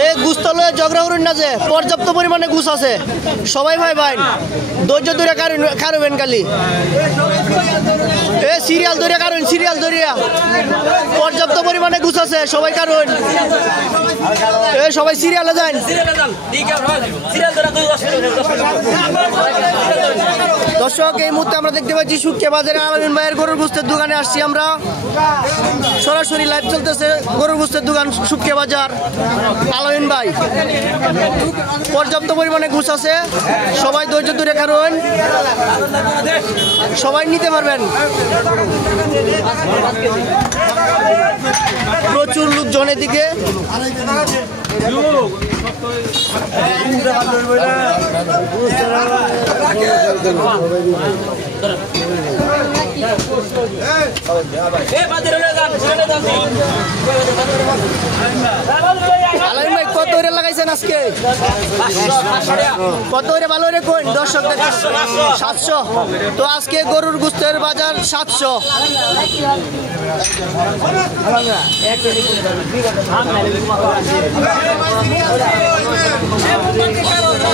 এই গুস্তলে ঝগড়া করুন না যে পর্যাপ্ত পরিমাণে গুছ আছে সবাই ভাই ভাই ধৈর্য ধরে খারবেন খালি এ সিরিয়াল ধরে কারণ সিরিয়াল ধরিয়া পর্যাপ্ত পরিমাণে গুছ আছে সবাই কারণ এ সবাই সিরিয়ালে যান দর্শক এই মুহূর্তে আমরা দেখতে পাচ্ছি শুকিয়া বাজারে আলামিন ভাইয়ের গরুর গোশতের দোকানে আসছি আমরা সরাসরি লাইভ চলতেছে গরুর গোশতের দোকান শুকিয়া বাজার আলামিন ভাই পর্যাপ্ত পরিমাণে ঘুষ আছে সবাই ধৈর্য ধরে কারণ সবাই নিতে পারবেন প্রচুর লোকজন এদিকে আলামিন ভাই কত করে লাগাইছেন আজকে কত করে ভালো রে কোন দর্শক 700 তো আজকে গরুর গোশতের বাজার 700